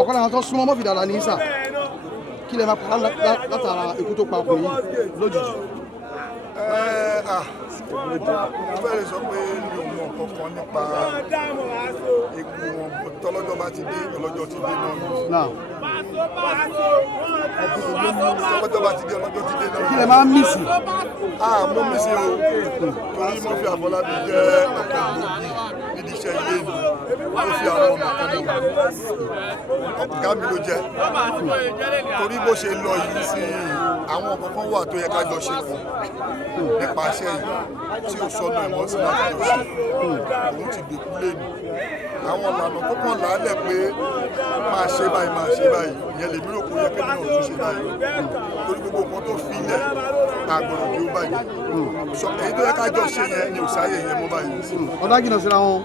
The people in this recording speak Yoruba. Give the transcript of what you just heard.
ọ̀kan àwọn tó súnmọ́ mọ́ Fìdàlà ní sà kí lè máa pa látara ikú tó pa ọkùnrin lójijì. mo fẹ́ lè sọ pé mi ò mọ kankan nípa ikú wọn tọ́lọ́jọ́ bá ti dé ọlọ́jọ́ ti dé náà. tọ́lọ́jọ́ bá ti dé ọlọ́jọ́ ti dé náà. kí lè máa mísì. mo mísì o torí Murphy Àfọlábí jẹ́ ọ̀kan gbòógì nídìí iṣẹ́ ilé mi ó fi àwọn ọ̀nà kan mọ̀ ọ̀gá mi ló jẹ́ torí bó ṣe lọ yìí sí àwọn ọ̀kan kan wà tó yẹ ká jọ ṣe pọ̀ nípa iṣẹ́ yìí tí ò sọ́nà ẹ̀mọ́ sí láti jọ ṣe òun ti dèkú lẹ́nu àwọn ìlànà tó kàn lálẹ́ pé máa ṣe báyìí ìyẹn lèmi rò kó yẹ kí ènìyàn tún ṣe báyìí torí gbogbo nǹkan tó fi lẹ̀ àgbọ̀dọ̀ tí ó báyìí èyí tó yẹ ká jọ ṣe yẹn ni ò sáyè yẹn mọ́ báyìí. ọ̀dà jìnnà síra wọn.